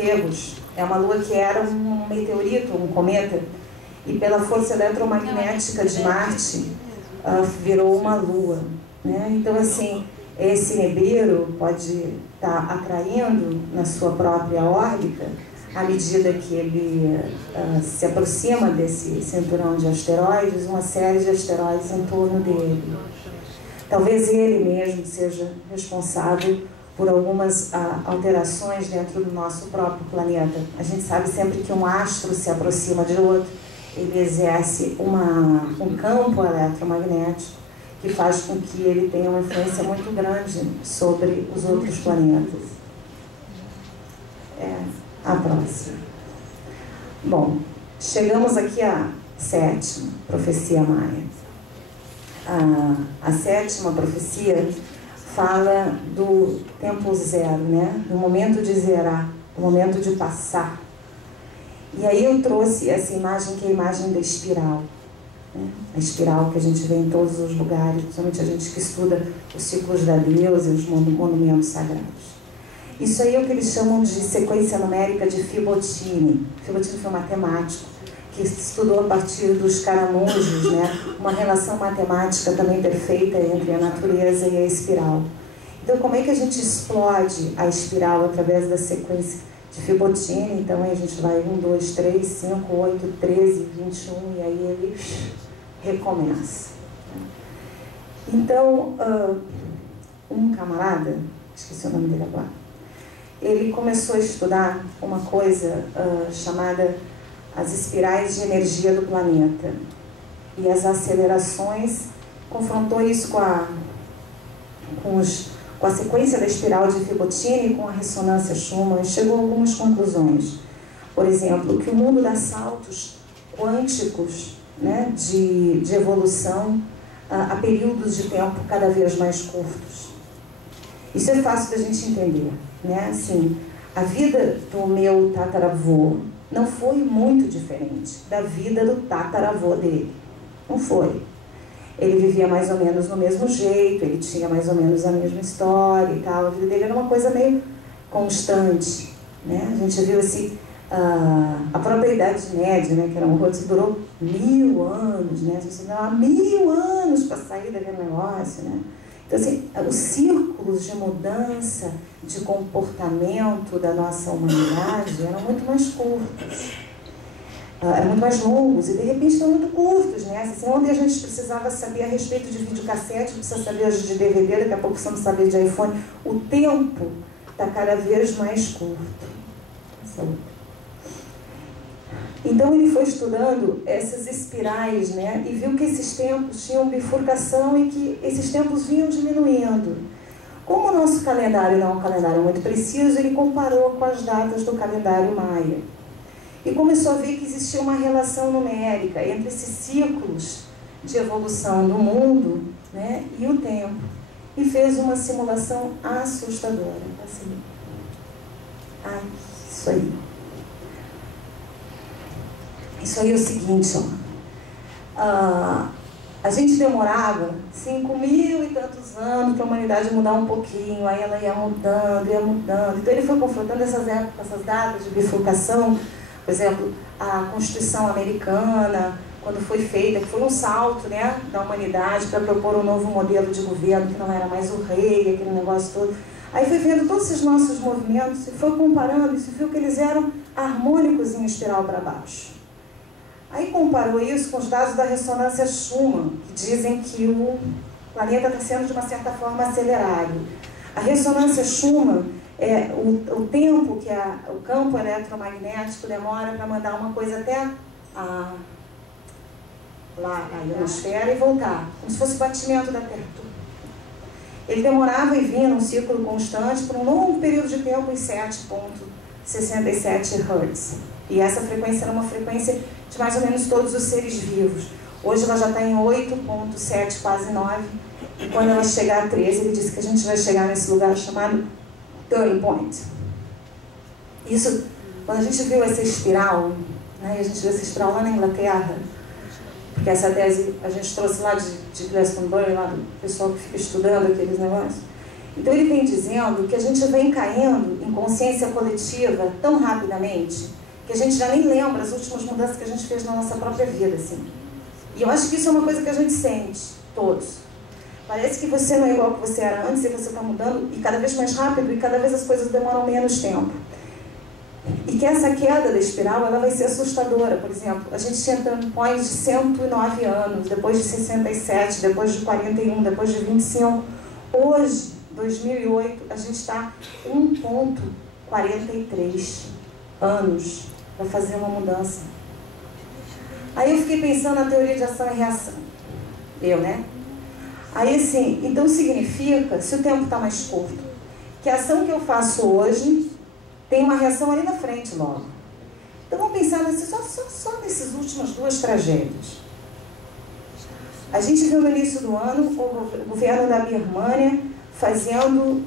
Tegus. É uma lua que era um meteorito, um cometa, e pela força eletromagnética de Marte, virou uma lua, né? Então, assim, esse Nibiru pode estar atraindo na sua própria órbita, à medida que ele se aproxima desse cinturão de asteroides, uma série de asteroides em torno dele. Talvez ele mesmo seja responsável por algumas alterações dentro do nosso próprio planeta. A gente sabe sempre que um astro se aproxima de outro, ele exerce um campo eletromagnético que faz com que ele tenha uma influência muito grande sobre os outros planetas. A próxima. Bom, chegamos aqui à sétima profecia maia. A sétima profecia fala do tempo zero, né? Do momento de zerar, do momento de passar. E aí eu trouxe essa imagem, que é a imagem da espiral, né? A espiral que a gente vê em todos os lugares, principalmente a gente que estuda os ciclos da deusa e os monumentos sagrados. Isso aí é o que eles chamam de sequência numérica de Fibonacci. Fibonacci foi um matemático que estudou a partir dos caramujos, né, uma relação matemática também perfeita entre a natureza e a espiral. Então, como é que a gente explode a espiral através da sequência de Fibonacci? Então, aí a gente vai 1, 2, 3, 5, 8, 13, 21, e aí ele recomeça. Então, um camarada, esqueci o nome dele agora, ele começou a estudar uma coisa chamada as espirais de energia do planeta e as acelerações, confrontou isso com a sequência da espiral de Fibonacci e com a ressonância Schumann, e chegou a algumas conclusões. Por exemplo, que o mundo dá saltos quânticos, né, de evolução a períodos de tempo cada vez mais curtos. Isso é fácil da gente entender, né? Assim, a vida do meu tataravô não foi muito diferente da vida do tataravô dele. Não foi. Ele vivia mais ou menos no mesmo jeito, ele tinha mais ou menos a mesma história e tal. A vida dele era uma coisa meio constante, né? A gente viu assim, a própria Idade Média, né, que era uma coisa que durou 1000 anos, né? Você demorava 1000 anos para sair daquele negócio, né? Então, assim, os círculos de mudança de comportamento da nossa humanidade eram muito mais curtos, eram muito mais longos, e de repente estão muito curtos, né? Assim, ontem a gente precisava saber a respeito de videocassete, precisa saber hoje de DVD, daqui a pouco precisamos saber de iPhone. O tempo está cada vez mais curto. Então ele foi estudando essas espirais, né, e viu que esses tempos tinham bifurcação e que esses tempos vinham diminuindo. Como o nosso calendário não é um calendário muito preciso, ele comparou com as datas do calendário maia. E começou a ver que existia uma relação numérica entre esses ciclos de evolução do mundo, né, e o tempo. E fez uma simulação assustadora. Assim. Isso aí. Isso aí é o seguinte, a gente demorava 5.000 e tantos anos para a humanidade mudar um pouquinho, aí ela ia mudando. Então ele foi confrontando essas épocas, essas datas de bifurcação. Por exemplo, a Constituição Americana, quando foi feita, que foi um salto, né, da humanidade para propor um novo modelo de governo, que não era mais o rei, aquele negócio todo. Aí foi vendo todos esses nossos movimentos e foi comparando, e se viu que eles eram harmônicos em espiral para baixo. Aí comparou isso com os dados da ressonância Schumann, que dizem que o planeta está sendo, de uma certa forma, acelerado. A ressonância Schumann é o tempo que o campo eletromagnético demora para mandar uma coisa até a ionosfera e voltar, como se fosse o batimento da Terra. Ele demorava e vinha num ciclo constante por um longo período de tempo em 7,67 Hz. E essa frequência era uma frequência de mais ou menos todos os seres vivos. Hoje ela já está em 8,7, quase 9. E quando ela chegar a 13, ele disse que a gente vai chegar nesse lugar chamado Turning Point. Isso, quando a gente viu essa espiral, né, e a gente viu essa espiral lá na Inglaterra, porque essa tese a gente trouxe lá de Glastonbury, lá do pessoal que fica estudando aqueles negócios, Então ele vem dizendo que a gente vem caindo em consciência coletiva tão rapidamente que a gente já nem lembra as últimas mudanças que a gente fez na nossa própria vida, assim. E eu acho que isso é uma coisa que a gente sente, todos. Parece que você não é igual que você era antes e você está mudando e cada vez mais rápido e cada vez as coisas demoram menos tempo. E que essa queda da espiral, ela vai ser assustadora. Por exemplo, a gente tinha turning points de 109 anos, depois de 67, depois de 41, depois de 25. Hoje, 2008, a gente está 1,43 anos para fazer uma mudança. Aí eu fiquei pensando na teoria de ação e reação. Né? Aí assim, então significa, se o tempo está mais curto, que a ação que eu faço hoje tem uma reação ali na frente logo. Então vamos pensar só nessas últimas duas tragédias. A gente viu no início do ano o governo da Birmânia fazendo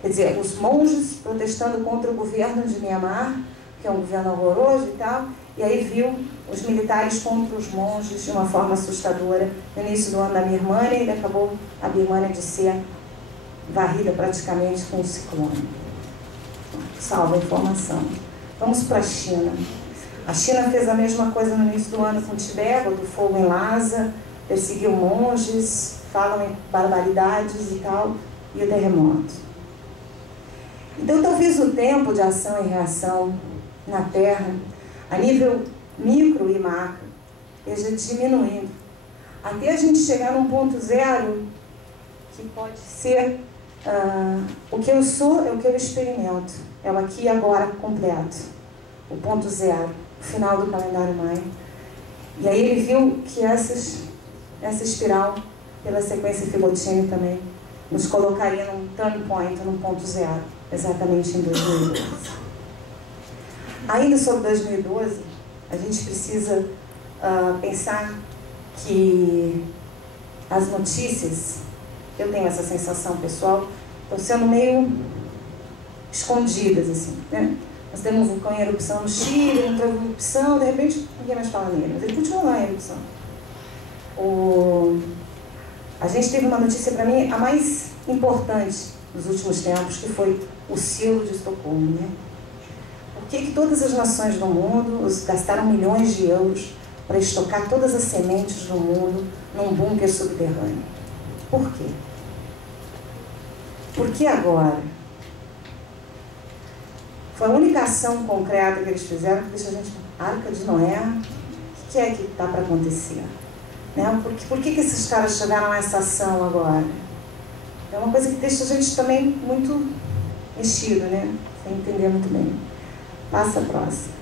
quer dizer, os monges protestando contra o governo de Myanmar, que é um governo horroroso e tal, e aí viu os militares contra os monges de uma forma assustadora no início do ano na Birmânia, e acabou a Birmânia de ser varrida praticamente com um ciclone. Salva a informação. Vamos para a China. A China fez a mesma coisa no início do ano com o Tibete, do fogo em Lhasa, perseguiu monges, falam em barbaridades e tal, e o terremoto. Então talvez o tempo de ação e reação na Terra, a nível micro e macro, esteja diminuindo, até a gente chegar num ponto zero, que pode ser o que eu sou é o que eu experimento, é o aqui e agora completo, o ponto zero, o final do calendário maia. E aí ele viu que essa espiral, pela sequência Fibonacci também, nos colocaria num turning point, num ponto zero, exatamente em 2012. Ainda sobre 2012, a gente precisa pensar que as notícias, eu tenho essa sensação pessoal, estão sendo meio escondidas, assim, né? Nós temos um vulcão em erupção no Chile, entrou em erupção, de repente ninguém mais fala nele, mas ele continua lá em erupção. A gente teve uma notícia, para mim, a mais importante nos últimos tempos, que foi o silo de Estocolmo, né? Por que todas as nações do mundo gastaram milhões de euros para estocar todas as sementes do mundo num bunker subterrâneo? Por quê? Por que agora? Foi a única ação concreta que eles fizeram que deixa a gente... Arca de Noé, o que é que está para acontecer? Né? Por que esses caras chegaram a essa ação agora? É uma coisa que deixa a gente também muito mexido, né? Sem entender muito bem. Passa a próxima.